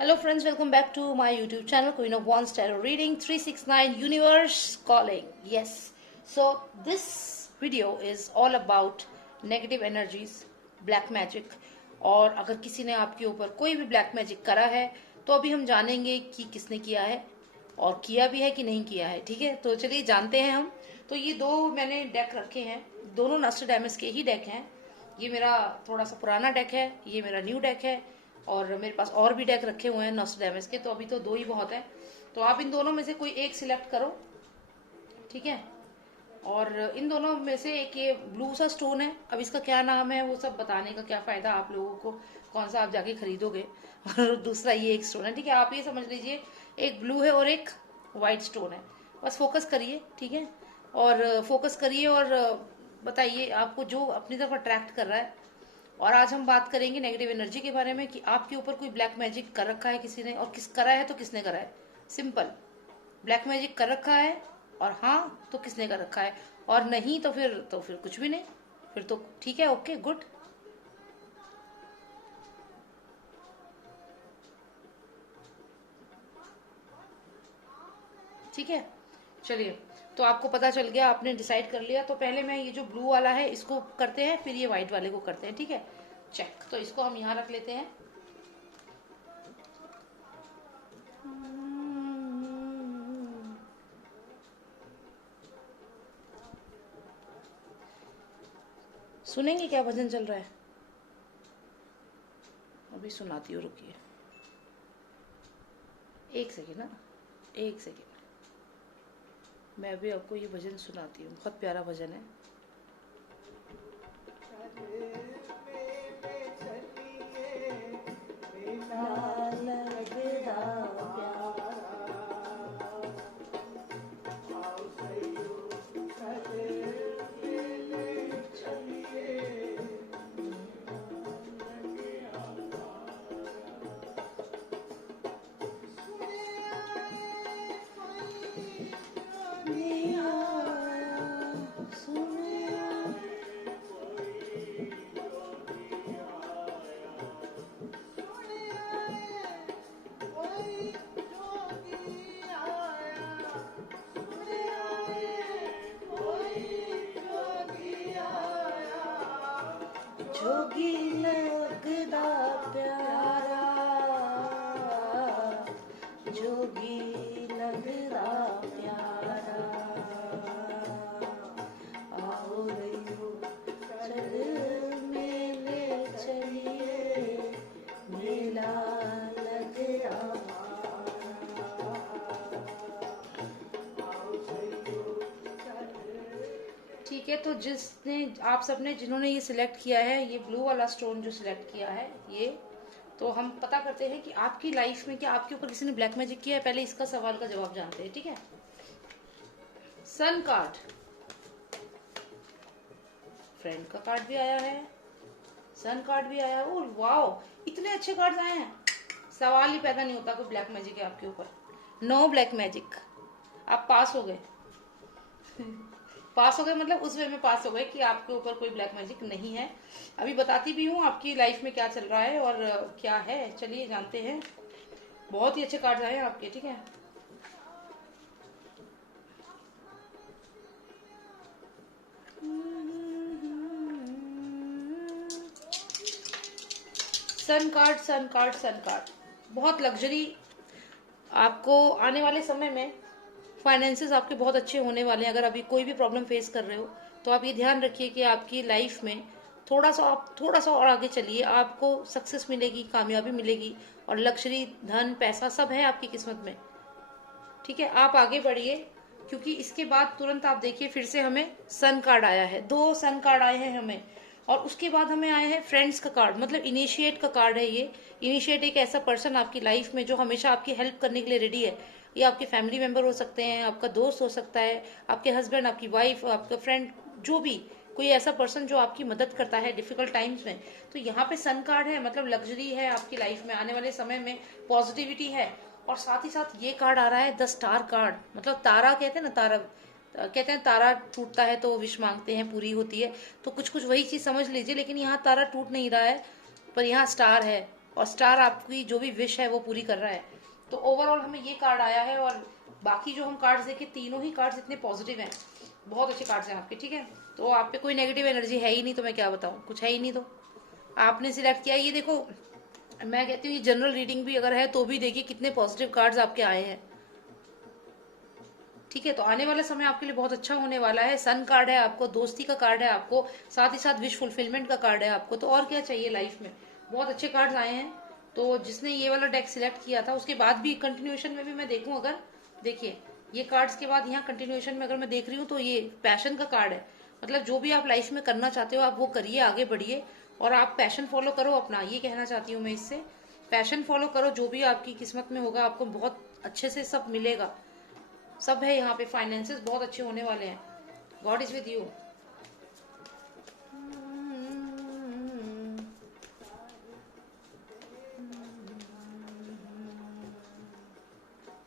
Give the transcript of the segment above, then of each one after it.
Hello friends, welcome back to my YouTube channel Queen of Wands Tarot Reading 369 Universe Calling. Yes, so this video is all about negative energies, black magic. और अगर किसी ने आपके ऊपर कोई भी black magic करा है तो अभी हम जानेंगे कि किसने किया है और किया भी है कि नहीं किया है। ठीक है, तो चलिए जानते हैं हम। तो ये दो मैंने डेक रखे हैं, दोनों नॉस्ट्रेडेमस के ही डेक हैं। ये मेरा थोड़ा सा पुराना डेक है, ये मेरा न्यू डेक है और मेरे पास और भी डेक रखे हुए हैं नॉस्ट्रेडेमस के, तो अभी तो दो ही बहुत है। तो आप इन दोनों में से कोई एक सिलेक्ट करो, ठीक है। और इन दोनों में से एक ये ब्लू सा स्टोन है, अब इसका क्या नाम है वो सब बताने का क्या फायदा आप लोगों को, कौन सा आप जाके खरीदोगे। और दूसरा ये एक स्टोन है, ठीक है। आप ये समझ लीजिए एक ब्लू है और एक व्हाइट स्टोन है। बस फोकस करिए, ठीक है, और फोकस करिए और बताइए आपको जो अपनी तरफ अट्रैक्ट कर रहा है। और आज हम बात करेंगे नेगेटिव एनर्जी के बारे में कि आपके ऊपर कोई ब्लैक मैजिक कर रखा है किसी ने, और किस करा है तो किसने करा है। सिंपल, ब्लैक मैजिक कर रखा है और हाँ तो किसने कर रखा है, और नहीं तो फिर कुछ भी नहीं, फिर तो ठीक है, ओके गुड। ठीक है, चलिए। तो आपको पता चल गया, आपने डिसाइड कर लिया। तो पहले मैं ये जो ब्लू वाला है इसको करते हैं, फिर ये व्हाइट वाले को करते हैं, ठीक है। चेक, तो इसको हम यहाँ रख लेते हैं। सुनेंगे क्या भजन चल रहा है? अभी सुनाती हूँ, रुकिए एक सेकेंड ना, एक सेकेंड। मैं अभी आपको ये भजन सुनाती हूँ, बहुत प्यारा भजन है। जोगी लगदा प्यारा, जोगी लगदा प्यारा, आओ रैयो चल मेले चलिए, मेला लग रहा। ठीक है, तो जिसने आप सबने जिन्होंने ये सिलेक्ट किया है, ये ब्लू वाला स्टोन जो सिलेक्ट किया है ये, तो हम पता करते हैं कि आपकी लाइफ में क्या आपके ऊपर किसी ने ब्लैक मैजिक किया है। पहले इसका सवाल का जवाब जानते हैं, ठीक है। सन कार्ड, फ्रेंड का कार्ड भी आया है, सन कार्ड भी आया है। ओह वाओ, इतने अच्छे कार्ड आए हैं, सवाल ही पैदा नहीं होता कोई ब्लैक मैजिक है आपके ऊपर। नो ब्लैक मैजिक, आप पास हो गए। पास हो गए मतलब उस वे में पास हो गए कि आपके ऊपर कोई ब्लैक मैजिक नहीं है। अभी बताती भी हूँ आपकी लाइफ में क्या चल रहा है और क्या है, चलिए जानते हैं। बहुत ही अच्छे कार्ड आए हैं आपके, ठीक है। Sun card, sun card, sun card, बहुत लग्जरी। आपको आने वाले समय में फाइनेंसेस आपके बहुत अच्छे होने वाले हैं। अगर अभी कोई भी प्रॉब्लम फेस कर रहे हो तो आप ये ध्यान रखिए कि आपकी लाइफ में थोड़ा सा और आगे चलिए, आपको सक्सेस मिलेगी, कामयाबी मिलेगी, और लग्जरी, धन, पैसा सब है आपकी किस्मत में, ठीक है। आप आगे बढ़िए, क्योंकि इसके बाद तुरंत आप देखिए फिर से हमें सन कार्ड आया है, दो सन कार्ड आए हैं हमें, और उसके बाद हमें आया है फ्रेंड्स का कार्ड, मतलब इनिशिएट का कार्ड है ये। इनिशिएट एक ऐसा पर्सन आपकी लाइफ में जो हमेशा आपकी हेल्प करने के लिए रेडी है। ये आपके फैमिली मेंबर हो सकते हैं, आपका दोस्त हो सकता है, आपके हस्बैंड, आपकी वाइफ, आपका फ्रेंड, जो भी कोई ऐसा पर्सन जो आपकी मदद करता है डिफिकल्ट टाइम्स में। तो यहाँ पे सन कार्ड है, मतलब लग्जरी है आपकी लाइफ में आने वाले समय में, पॉजिटिविटी है। और साथ ही साथ ये कार्ड आ रहा है द स्टार कार्ड, मतलब तारा कहते हैं ना, तारा कहते हैं तारा टूटता है तो विश मांगते हैं, पूरी होती है। तो कुछ कुछ वही चीज समझ लीजिए, लेकिन यहाँ तारा टूट नहीं रहा है, पर यहाँ स्टार है। और स्टार आपकी जो भी विश है वो पूरी कर रहा है। तो ओवरऑल हमें ये कार्ड आया है, और बाकी जो हम कार्ड्स देखे तीनों ही कार्ड्स इतने पॉजिटिव हैं, बहुत अच्छे कार्ड्स हैं आपके, ठीक है। तो आप पे कोई नेगेटिव एनर्जी है ही नहीं, तो मैं क्या बताऊँ, कुछ है ही नहीं। तो आपने सिलेक्ट किया, ये देखो मैं कहती हूँ ये जनरल रीडिंग भी अगर है तो भी देखिए कितने पॉजिटिव कार्ड्स आपके आए हैं, ठीक है। तो आने वाला समय आपके लिए बहुत अच्छा होने वाला है। सन कार्ड है आपको, दोस्ती का कार्ड है आपको, साथ ही साथ विश फुलफिलमेंट का कार्ड है आपको। तो और क्या चाहिए लाइफ में, बहुत अच्छे कार्ड्स आए हैं। तो जिसने ये वाला डेक सिलेक्ट किया था उसके बाद भी कंटिन्यूएशन में भी मैं देखूं, अगर देखिए ये कार्ड्स के बाद यहाँ कंटिन्यूएशन में अगर मैं देख रही हूँ तो ये पैशन का कार्ड है। मतलब जो भी आप लाइफ में करना चाहते हो आप वो करिए, आगे बढ़िए, और आप पैशन फॉलो करो अपना, ये कहना चाहती हूँ मैं इससे। पैशन फॉलो करो, जो भी आपकी किस्मत में होगा आपको बहुत अच्छे से सब मिलेगा, सब है यहाँ पे। फाइनेंसेस बहुत अच्छे होने वाले हैं। God is with you.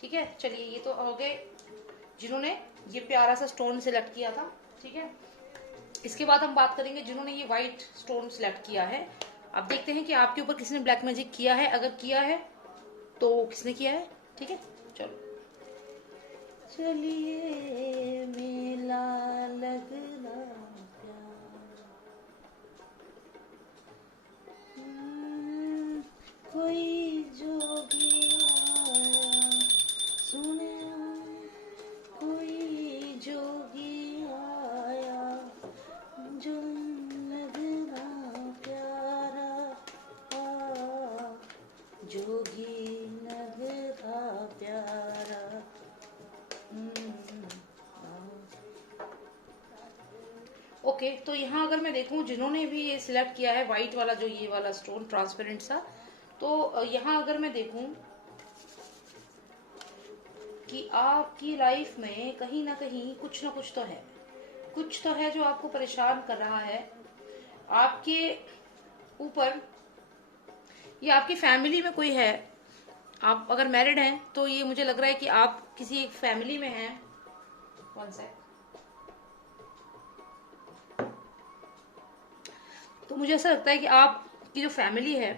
ठीक है, चलिए ये तो हो गए जिन्होंने ये प्यारा सा स्टोन सिलेक्ट किया था, ठीक है। इसके बाद हम बात करेंगे जिन्होंने ये व्हाइट स्टोन सिलेक्ट किया है। अब देखते हैं कि आपके ऊपर किसी ने ब्लैक मैजिक किया है, अगर किया है तो किसने किया है, ठीक है। चलो चलिए मेला लगना प्यार, कोई जोगी आया सुने, कोई जोगी आया जो लगना प्यारा, जोगी लगना प्यारा। ओके, तो यहाँ अगर मैं देखूं जिन्होंने भी ये सिलेक्ट किया है व्हाइट वाला, जो ये वाला स्टोन ट्रांसपेरेंट सा, तो यहाँ अगर मैं देखूं कि आपकी लाइफ में कहीं ना कहीं कुछ ना कुछ तो है, कुछ तो है जो आपको परेशान कर रहा है आपके ऊपर, या आपकी फैमिली में कोई है। आप अगर मैरिड हैं तो ये मुझे लग रहा है कि आप किसी एक फैमिली में हैं। One sec. तो मुझे ऐसा लगता है कि आपकी जो फैमिली है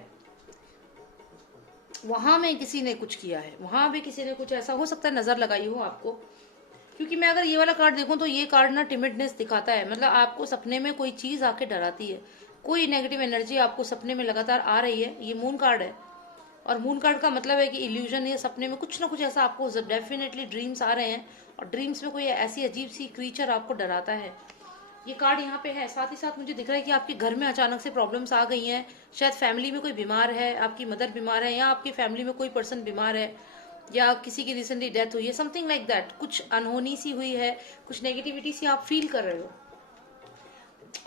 वहां में किसी ने कुछ किया है, वहां भी किसी ने कुछ ऐसा हो सकता है नजर लगाई हो आपको। क्योंकि मैं अगर ये वाला कार्ड देखूं तो ये कार्ड ना टिमिडनेस दिखाता है, मतलब आपको सपने में कोई चीज आके डराती है, कोई नेगेटिव एनर्जी आपको सपने में लगातार आ रही है। ये मून कार्ड है, और मून कार्ड का मतलब है कि इल्यूजन, ये सपने में कुछ ना कुछ ऐसा आपको डेफिनेटली ड्रीम्स आ रहे हैं, और ड्रीम्स में कोई ऐसी अजीब सी क्रीचर आपको डराता है। ये कार्ड यहाँ पे है। साथ ही साथ मुझे दिख रहा है कि आपके घर में अचानक से प्रॉब्लम्स आ गई हैं, शायद फैमिली में कोई बीमार है, आपकी मदर बीमार है, या आपकी फैमिली में कोई पर्सन बीमार है, या किसी की रिसेंटली डेथ हुई है, समथिंग लाइक दैट। कुछ अनहोनी सी हुई है, कुछ नेगेटिविटी सी आप फील कर रहे हो।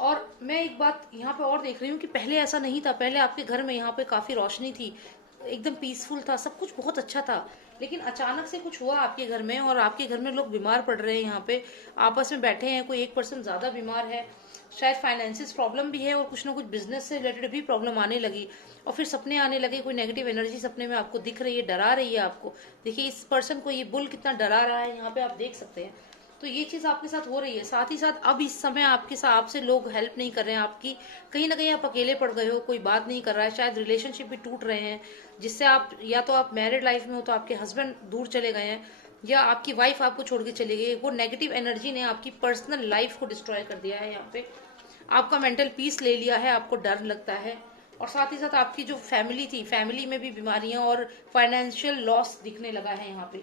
और मैं एक बात यहाँ पे और देख रही हूँ कि पहले ऐसा नहीं था, पहले आपके घर में यहाँ पे काफी रोशनी थी, एकदम पीसफुल था, सब कुछ बहुत अच्छा था। लेकिन अचानक से कुछ हुआ आपके घर में, और आपके घर में लोग बीमार पड़ रहे हैं, यहाँ पे आपस में बैठे हैं, कोई एक पर्सन ज्यादा बीमार है, शायद फाइनेंशियल प्रॉब्लम भी है, और कुछ ना कुछ बिजनेस से रिलेटेड भी प्रॉब्लम आने लगी, और फिर सपने आने लगे, कोई नेगेटिव एनर्जी सपने में आपको दिख रही है, डरा रही है आपको। देखिए इस पर्सन को ये बुल कितना डरा रहा है, यहाँ पे आप देख सकते हैं। तो ये चीज आपके साथ हो रही है। साथ ही साथ अब इस समय आपके साथ आपसे लोग हेल्प नहीं कर रहे हैं आपकी, कहीं ना कहीं आप अकेले पड़ गए हो, कोई बात नहीं कर रहा है, शायद रिलेशनशिप भी टूट रहे हैं, जिससे आप या तो आप मैरिड लाइफ में हो तो आपके हस्बैंड दूर चले गए हैं, या आपकी वाइफ आपको छोड़ के चली गई। वो नेगेटिव एनर्जी ने आपकी पर्सनल लाइफ को डिस्ट्रॉय कर दिया है, यहाँ पे आपका मेंटल पीस ले लिया है, आपको डर लगता है। और साथ ही साथ आपकी जो फैमिली थी, फैमिली में भी बीमारियां और फाइनेंशियल लॉस दिखने लगा है यहाँ पे।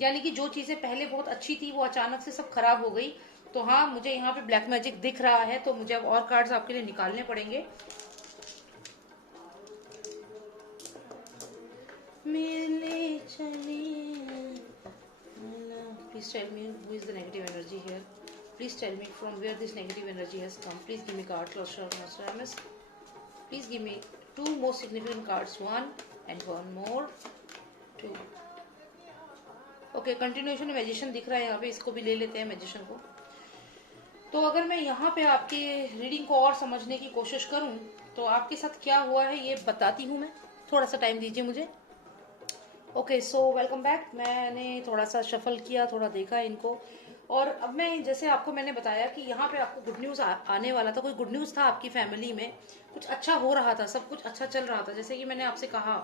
यानी कि जो चीजें पहले बहुत अच्छी थी वो अचानक से सब खराब हो गई। तो हाँ, मुझे यहाँ पे ब्लैक मैजिक दिख रहा है, तो मुझे अब और कार्ड्स आपके लिए निकालने पड़ेंगे। मिलने चलिए। Please tell me who is the negative energy here. Please tell me from where this negative energy has come. Please give me card cluster master MS. Please give me two more significant cards. One and one more. Two. Okay, continuation में magician दिख रहा है यहाँ पे, इसको भी ले लेते हैं मैजिशियन को। तो अगर मैं यहाँ पे आपके रीडिंग को और समझने की कोशिश करूँ तो आपके साथ क्या हुआ है ये बताती हूँ मैं, थोड़ा सा टाइम दीजिए मुझे। Okay, so welcome back. मैंने थोड़ा सा शफल किया, थोड़ा देखा इनको, और अब मैं जैसे आपको मैंने बताया कि यहाँ पे आपको गुड न्यूज़ आने वाला था। कोई गुड न्यूज़ था आपकी फैमिली में, कुछ अच्छा हो रहा था, सब कुछ अच्छा चल रहा था, जैसे कि मैंने आपसे कहा।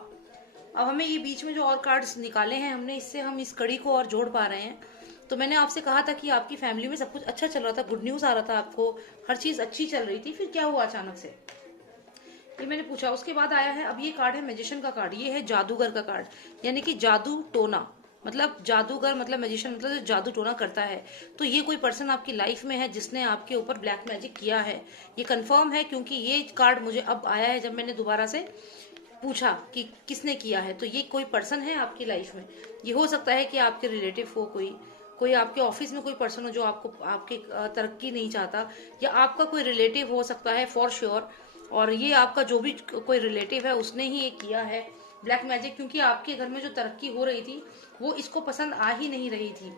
अब हमें ये बीच में जो और कार्ड्स निकाले हैं हमने, इससे हम इस कड़ी को और जोड़ पा रहे हैं। तो मैंने आपसे कहा था कि आपकी फैमिली में सब कुछ अच्छा चल रहा था, गुड न्यूज़ आ रहा था आपको, हर चीज़ अच्छी चल रही थी। फिर क्या हुआ अचानक से, ये मैंने पूछा। उसके बाद आया है, अब ये कार्ड है मैजिशियन का कार्ड, ये है जादूगर का कार्ड, यानी कि जादू टोना, मतलब जादूगर मतलब मैजिशियन, मतलब जो जादू टोना करता है। तो ये कोई पर्सन आपकी लाइफ में है जिसने आपके ऊपर ब्लैक मैजिक किया है, ये कंफर्म है, क्योंकि ये कार्ड मुझे अब आया है जब मैंने दोबारा से पूछा कि किसने किया है। तो ये कोई पर्सन है आपकी लाइफ में। ये हो सकता है कि आपके रिलेटिव हो, कोई कोई आपके ऑफिस में कोई पर्सन हो जो आपको आपके तरक्की नहीं चाहता, या आपका कोई रिलेटिव हो सकता है फॉर श्योर। और ये आपका जो भी कोई रिलेटिव है उसने ही ये किया है ब्लैक मैजिक, क्योंकि आपके घर में जो तरक्की हो रही थी वो इसको पसंद आ ही नहीं रही थी,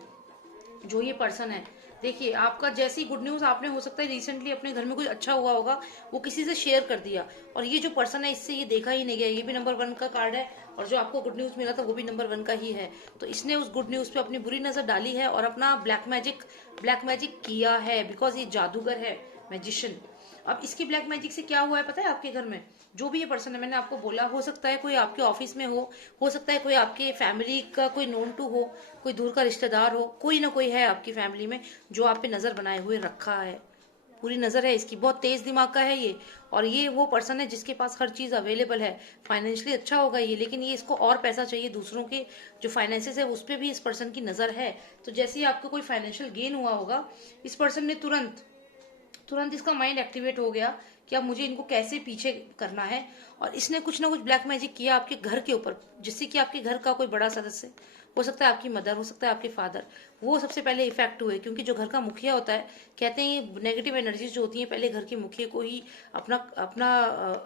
जो ये पर्सन है। देखिए, आपका जैसी गुड न्यूज आपने हो सकता है रिसेंटली अपने घर में कुछ अच्छा हुआ होगा, वो किसी से शेयर कर दिया, और ये जो पर्सन है इससे ये देखा ही नहीं गया। ये भी नंबर 1 का कार्ड है, और जो आपको गुड न्यूज मिला था वो भी नंबर 1 का ही है। तो इसने उस गुड न्यूज पे अपनी बुरी नजर डाली है और अपना ब्लैक मैजिक किया है, बिकॉज ये जादूगर है, मैजिशियन। अब इसकी ब्लैक मैजिक से क्या हुआ है पता है आपके घर में? जो भी ये पर्सन है, मैंने आपको बोला, हो सकता है कोई आपके ऑफिस में हो सकता है कोई आपके फैमिली का कोई नोन टू हो, कोई दूर का रिश्तेदार हो, कोई ना कोई है आपकी फैमिली में जो आप पे नजर बनाए हुए रखा है। पूरी नजर है इसकी, बहुत तेज दिमाग का है ये। और ये वो पर्सन है जिसके पास हर चीज अवेलेबल है, फाइनेंशियली अच्छा होगा ये, लेकिन ये इसको और पैसा चाहिए। दूसरों के जो फाइनेंसेस है उस पर भी इस पर्सन की नजर है। तो जैसे ही आपको कोई फाइनेंशियल गेन हुआ होगा, इस पर्सन ने तुरंत तुरंत इसका माइंड एक्टिवेट हो गया कि अब मुझे इनको कैसे पीछे करना है। और इसने कुछ ना कुछ ब्लैक मैजिक किया आपके घर के ऊपर, जिससे कि आपके घर का कोई बड़ा सदस्य, हो सकता है आपकी मदर, हो सकता है आपके फादर, वो सबसे पहले इफेक्ट हुए। क्योंकि जो घर का मुखिया होता है, कहते हैं ये नेगेटिव एनर्जीज जो होती हैं पहले घर के मुखिया को ही अपना अपना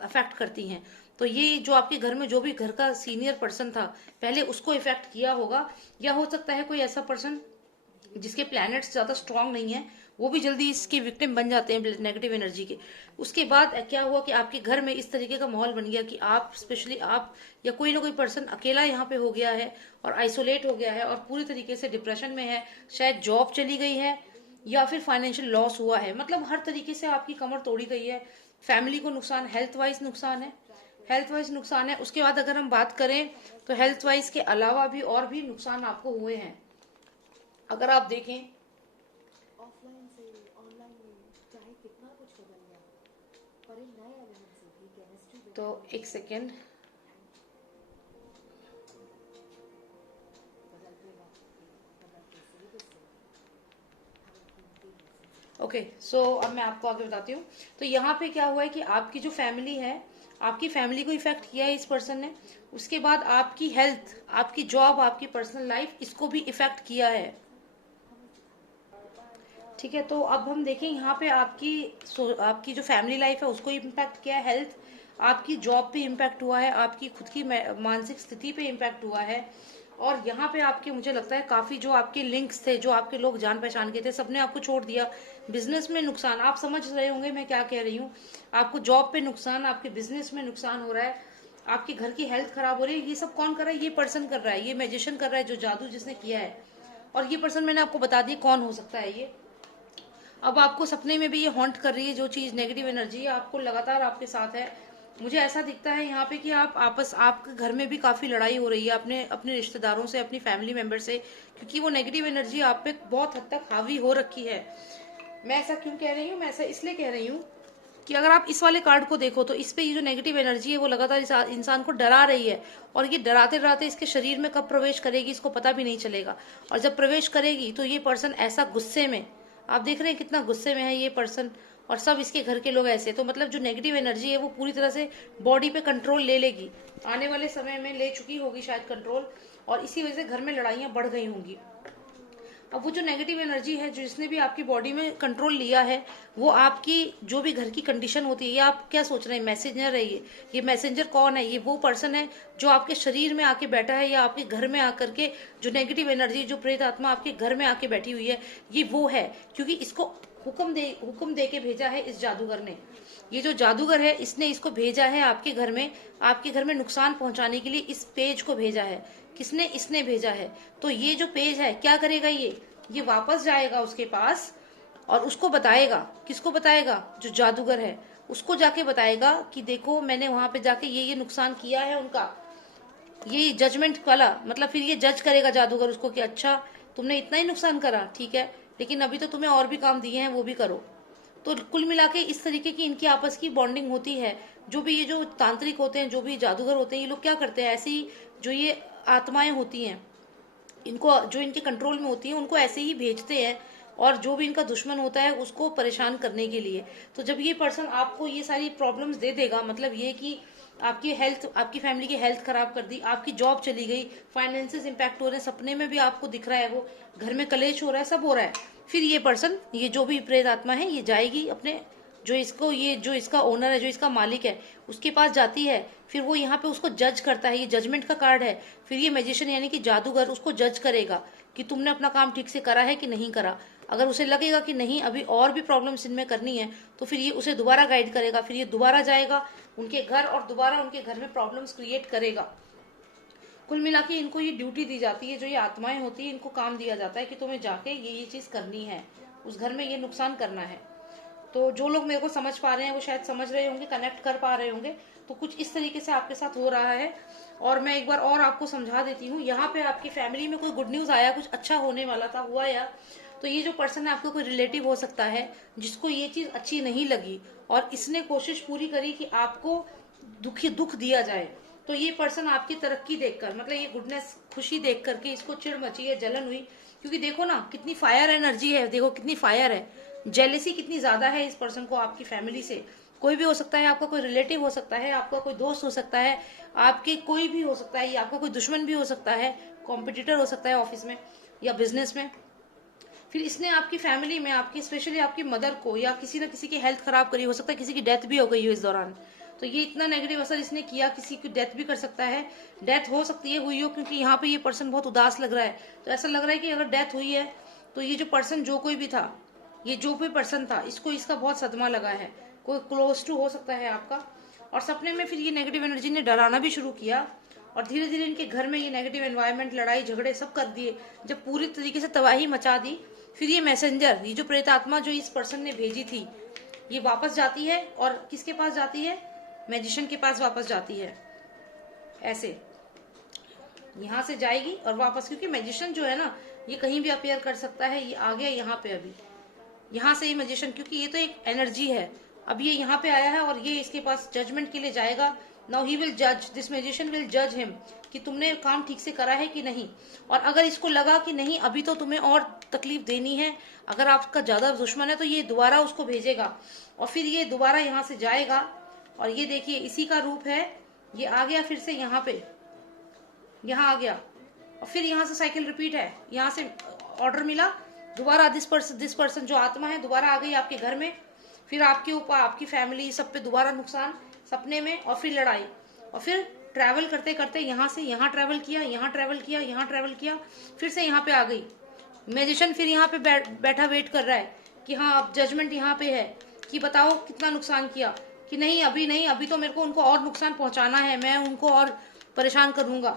अफेक्ट करती हैं। तो ये जो आपके घर में जो भी घर का सीनियर पर्सन था, पहले उसको इफेक्ट किया होगा। या हो सकता है कोई ऐसा पर्सन जिसके प्लैनेट्स ज्यादा स्ट्रांग नहीं है, वो भी जल्दी इसके विक्टिम बन जाते हैं नेगेटिव एनर्जी के। उसके बाद क्या हुआ कि आपके घर में इस तरीके का माहौल बन गया कि आप, स्पेशली आप या कोई ना कोई पर्सन अकेला यहाँ पे हो गया है और आइसोलेट हो गया है और पूरी तरीके से डिप्रेशन में है। शायद जॉब चली गई है या फिर फाइनेंशियल लॉस हुआ है, मतलब हर तरीके से आपकी कमर तोड़ी गई है। फैमिली को नुकसान, हेल्थ वाइज नुकसान है, हेल्थ वाइज नुकसान है। उसके बाद अगर हम बात करें तो हेल्थ वाइज के अलावा भी और भी नुकसान आपको हुए हैं। अगर आप देखें ऑफलाइन से ऑनलाइन में चाहे कितना कुछ बदल गया, पर इन नए एलिमेंट से भी केमिस्ट्री तो एक सेकेंड, बदलते वक्त के बदलते सिलेबस से हमें कीमती लेसन ओके। सो अब मैं आपको आगे बताती हूँ। तो यहाँ पे क्या हुआ है कि आपकी जो फैमिली है, आपकी फैमिली को इफेक्ट किया है इस पर्सन ने। उसके बाद आपकी हेल्थ, आपकी जॉब, आपकी पर्सनल लाइफ, इसको भी इफेक्ट किया है। ठीक है, तो अब हम देखें यहाँ पे आपकी जो फैमिली लाइफ है उसको इम्पैक्ट किया है, हेल्थ, आपकी जॉब पे इम्पैक्ट हुआ है, आपकी खुद की मानसिक स्थिति पे इम्पैक्ट हुआ है। और यहाँ पे आपके, मुझे लगता है काफी जो आपके लिंक्स थे, जो आपके लोग जान पहचान के थे, सबने आपको छोड़ दिया। बिजनेस में नुकसान, आप समझ रहे होंगे मैं क्या कह रही हूँ। आपको जॉब पे नुकसान, आपके बिजनेस में नुकसान हो रहा है, आपके घर की हेल्थ खराब हो रही है। ये सब कौन कर रहा है? ये पर्सन कर रहा है, ये मैजिशियन कर रहा है, जो जादू जिसने किया है। और ये पर्सन मैंने आपको बता दिया कौन हो सकता है ये। अब आपको सपने में भी ये हॉन्ट कर रही है, जो चीज नेगेटिव एनर्जी है आपको लगातार आपके साथ है। मुझे ऐसा दिखता है यहाँ पे कि आपके घर में भी काफी लड़ाई हो रही है अपने अपने रिश्तेदारों से, अपनी फैमिली मेंबर से, क्योंकि वो नेगेटिव एनर्जी आप पे बहुत हद तक हावी हो रखी है। मैं ऐसा क्यों कह रही हूँ? मैं ऐसा इसलिए कह रही हूँ कि अगर आप इस वाले कार्ड को देखो तो इस पे ये जो नेगेटिव एनर्जी है वो लगातार इस इंसान को डरा रही है, और ये डराते डराते इसके शरीर में कब प्रवेश करेगी इसको पता भी नहीं चलेगा। और जब प्रवेश करेगी तो ये पर्सन ऐसा गुस्से में, आप देख रहे हैं कितना गुस्से में है ये पर्सन, और सब इसके घर के लोग ऐसे। तो मतलब जो नेगेटिव एनर्जी है वो पूरी तरह से बॉडी पे कंट्रोल ले लेगी, आने वाले समय में ले चुकी होगी शायद कंट्रोल, और इसी वजह से घर में लड़ाइयां बढ़ गई होंगी। अब वो जो नेगेटिव एनर्जी है, जिसने भी आपकी बॉडी में कंट्रोल लिया है, वो आपकी जो भी घर की कंडीशन होती है, ये आप क्या सोच रहे हैं मैसेंजर है ये मैसेंजर कौन है? ये वो पर्सन है जो आपके शरीर में आके बैठा है या आपके घर में आकर के जो नेगेटिव एनर्जी, जो प्रेत आत्मा आपके घर में आके बैठी हुई है, ये वो है। क्योंकि इसको हुक्म दे के भेजा है इस जादूगर ने। ये जो जादूगर है इसने इसको भेजा है आपके घर में नुकसान पहुंचाने के लिए इस पेज को भेजा है। किसने? इसने भेजा है। तो ये जो पेज है क्या करेगा? ये वापस जाएगा उसके पास और उसको बताएगा। किसको बताएगा? जो जादूगर है उसको जाके बताएगा कि देखो मैंने वहां पे जाके ये नुकसान किया है उनका। ये जजमेंट वाला मतलब फिर ये जज करेगा जादूगर उसको कि अच्छा तुमने इतना ही नुकसान करा, ठीक है, लेकिन अभी तो तुम्हें और भी काम दिए हैं, वो भी करो। तो कुल मिला के इस तरीके की इनकी आपस की बॉन्डिंग होती है। जो भी ये जो तांत्रिक होते हैं, जो भी जादूगर होते हैं, ये लोग क्या करते हैं, ऐसी जो ये आत्माएं होती हैं इनको, जो इनके कंट्रोल में होती है, उनको ऐसे ही भेजते हैं और जो भी इनका दुश्मन होता है उसको परेशान करने के लिए। तो जब ये पर्सन आपको ये सारी प्रॉब्लम्स दे देगा, मतलब ये कि आपकी हेल्थ, आपकी फैमिली की हेल्थ खराब कर दी, आपकी जॉब चली गई, फाइनेंसेस इंपैक्ट हो रहे हैं, सपने में भी आपको दिख रहा है, वो घर में कलेश हो रहा है, सब हो रहा है, फिर ये पर्सन, ये जो भी प्रेत आत्मा है, ये जाएगी अपने जो इसका ओनर है, जो इसका मालिक है, उसके पास जाती है। फिर वो यहाँ पे उसको जज करता है, ये जजमेंट का कार्ड है। फिर ये मैजिशियन यानी कि जादूगर उसको जज करेगा कि तुमने अपना काम ठीक से करा है कि नहीं करा। अगर उसे लगेगा कि नहीं अभी और भी प्रॉब्लम्स इनमें करनी है, तो फिर ये उसे दोबारा गाइड करेगा। फिर ये दोबारा जाएगा उनके घर और दोबारा उनके घर में प्रॉब्लम्स क्रिएट करेगा। कुल मिला के इनको ये ड्यूटी दी जाती है, जो ये आत्माएं होती है इनको काम दिया जाता है कि तुम्हें जाके ये चीज करनी है, उस घर में ये नुकसान करना है। तो जो लोग मेरे को समझ पा रहे हैं वो शायद समझ रहे होंगे, कनेक्ट कर पा रहे होंगे। तो कुछ इस तरीके से आपके साथ हो रहा है। और मैं एक बार और आपको समझा देती हूँ, यहाँ पे आपकी फैमिली में कोई गुड न्यूज आया, कुछ अच्छा होने वाला था, हुआ या तो ये जो पर्सन है आपको कोई रिलेटिव हो सकता है जिसको ये चीज अच्छी नहीं लगी और इसने कोशिश पूरी करी कि आपको दुख दिया जाए। तो ये पर्सन आपकी तरक्की देखकर, मतलब ये गुडनेस, खुशी देख करके इसको चिढ़ मची है, जलन हुई। क्योंकि देखो ना कितनी फायर एनर्जी है, देखो कितनी फायर है, जेलेसी कितनी ज्यादा है इस पर्सन को आपकी फैमिली से। कोई भी हो सकता है, आपका कोई रिलेटिव हो सकता है, आपका कोई दोस्त हो सकता है, आपके कोई भी हो सकता है, या आपका कोई दुश्मन भी हो सकता है, कॉम्पिटिटर हो सकता है ऑफिस में या बिजनेस में। फिर इसने आपकी फैमिली में, आपकी स्पेशली आपकी मदर को या किसी न किसी की हेल्थ खराब करी, हो सकता है किसी की डेथ भी हो गई हो इस दौरान। तो ये इतना नेगेटिव असर इसने किया, किसी की डेथ भी कर सकता है, डेथ हो सकती है हुई हो, क्योंकि यहाँ पे ये पर्सन बहुत उदास लग रहा है। तो ऐसा लग रहा है कि अगर डेथ हुई है तो ये जो पर्सन, जो कोई भी था, ये जो भी पर्सन था, इसको इसका बहुत सदमा लगा है, कोई क्लोज टू हो सकता है आपका। और सपने में फिर ये नेगेटिव एनर्जी ने डराना भी शुरू किया और धीरे धीरे इनके घर में ये नेगेटिव एनवायरनमेंट, लड़ाई झगड़े सब कर दिए। जब पूरी तरीके से तबाही मचा दी, फिर ये मैसेंजर, ये जो प्रेत आत्मा जो इस पर्सन ने भेजी थी, ये वापस जाती है और किसके पास जाती है? मैजिशियन के पास वापस जाती है। ऐसे यहाँ से जाएगी और वापस, क्योंकि मैजिशियन जो है ना, ये कहीं भी अपेयर कर सकता है। ये आ गया यहाँ पे, अभी यहाँ से ये मैजिशियन, क्योंकि ये तो एक एनर्जी है, अब ये यहाँ पे आया है और ये इसके पास जजमेंट के लिए जाएगा। नाउ ही विल जज, दिस मैजिशियन विल जज हिम कि तुमने काम ठीक से करा है कि नहीं। और अगर इसको लगा कि नहीं अभी तो तुम्हें और तकलीफ देनी है, अगर आपका ज्यादा दुश्मन है, तो ये दोबारा उसको भेजेगा और फिर ये दोबारा यहाँ से जाएगा। और ये देखिए इसी का रूप है, ये आ गया फिर से यहाँ पे, यहाँ आ गया और फिर यहाँ से साइकिल रिपीट है। यहाँ से ऑर्डर मिला, दोबारा दिस पर्सन जो आत्मा है दोबारा आ गई आपके घर में, फिर आपके ऊपर, आपकी फैमिली, सब पे दोबारा नुकसान सपने में, और फिर लड़ाई। और फिर ट्रैवल करते करते यहाँ से यहाँ ट्रैवल किया, यहाँ ट्रैवल किया, यहाँ ट्रैवल किया, फिर से यहाँ पे आ गई। मैजिशियन फिर यहाँ पे बैठा वेट कर रहा है कि हाँ अब जजमेंट यहाँ पे है कि बताओ कितना नुकसान किया, कि नहीं अभी नहीं, अभी तो मेरे को उनको और नुकसान पहुंचाना है, मैं उनको और परेशान करूंगा,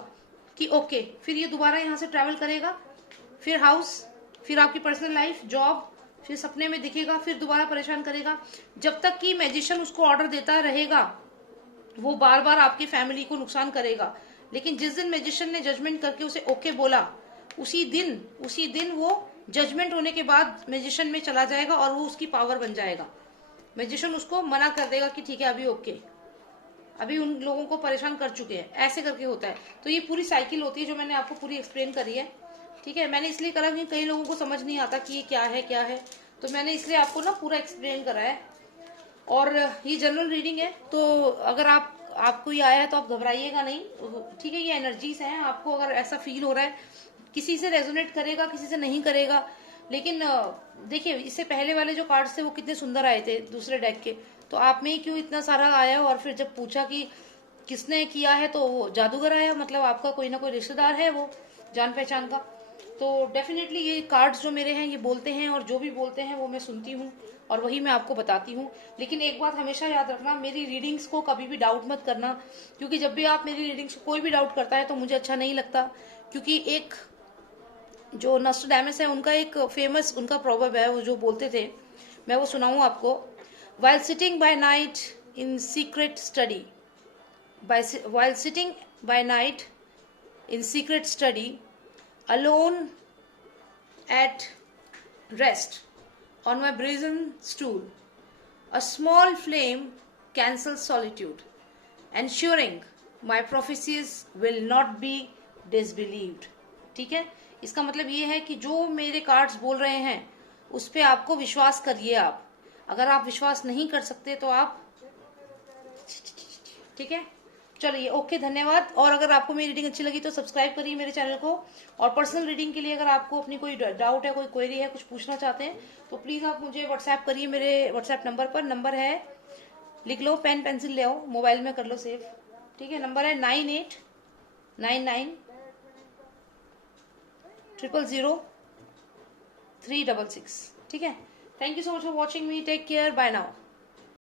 कि ओके। फिर ये दोबारा यहाँ से ट्रैवल करेगा, फिर हाउस, फिर आपकी पर्सनल लाइफ, जॉब, फिर सपने में दिखेगा, फिर दोबारा परेशान करेगा, जब तक कि मैजिशियन उसको ऑर्डर देता रहेगा। वो बार बार आपकी फैमिली को नुकसान करेगा। लेकिन जिस दिन मैजिशियन ने जजमेंट करके उसे ओके बोला, उसी दिन वो जजमेंट होने के बाद मैजिशियन में चला जाएगा और वो उसकी पावर बन जाएगा। मैजिशियन उसको मना कर देगा कि ठीक है अभी ओके, अभी उन लोगों को परेशान कर चुके हैं, ऐसे करके होता है। तो ये पूरी साइकिल होती है जो मैंने आपको पूरी एक्सप्लेन करी है, ठीक है। मैंने इसलिए करा कि कई लोगों को समझ नहीं आता कि ये क्या है, तो मैंने इसलिए आपको ना पूरा एक्सप्लेन करा है। और ये जनरल रीडिंग है, तो अगर आपको ये आया है तो आप घबराइएगा नहीं, ठीक है। ये एनर्जीज हैं, आपको अगर ऐसा फील हो रहा है, किसी से रेजोनेट करेगा, किसी से नहीं करेगा। लेकिन देखिए इससे पहले वाले जो कार्ड्स थे वो कितने सुंदर आए थे दूसरे डेक के, तो आप में ही क्यों इतना सारा आया। और फिर जब पूछा कि किसने किया है, तो वो जादूगर आया, मतलब आपका कोई ना कोई रिश्तेदार है वो जान पहचान का। तो डेफिनेटली ये कार्ड्स जो मेरे हैं ये बोलते हैं, और जो भी बोलते हैं वो मैं सुनती हूँ और वही मैं आपको बताती हूँ। लेकिन एक बात हमेशा याद रखना, मेरी रीडिंग्स को कभी भी डाउट मत करना, क्योंकि जब भी आप मेरी रीडिंग्स को कोई भी डाउट करता है तो मुझे अच्छा नहीं लगता। क्योंकि एक जो नॉस्ट्रडेमस है उनका एक फेमस उनका प्रोवर्ब है, वो जो बोलते थे, मैं वो सुनाऊँ आपको। While sitting bye night in secret study, while sitting by night in secret study, alone at rest on my brazen stool, a small flame cancels solitude, ensuring my prophecies will not be disbelieved। ठीक है, इसका मतलब ये है कि जो मेरे cards बोल रहे हैं उस पर आपको विश्वास करिए। आप अगर आप विश्वास नहीं कर सकते तो आप, ठीक है, चलिए ओके, धन्यवाद। और अगर आपको मेरी रीडिंग अच्छी लगी तो सब्सक्राइब करिए मेरे चैनल को। और पर्सनल रीडिंग के लिए अगर आपको अपनी कोई डाउट है, कोई क्वेरी है, कुछ पूछना चाहते हैं तो प्लीज़ आप मुझे व्हाट्सएप करिए मेरे व्हाट्सएप नंबर पर। नंबर है, लिख लो, पेन पेंसिल ले आओ, मोबाइल में कर लो सेव। ठीक है, नंबर है 9899000366। ठीक है, thank you so much for watching me, take care, bye now.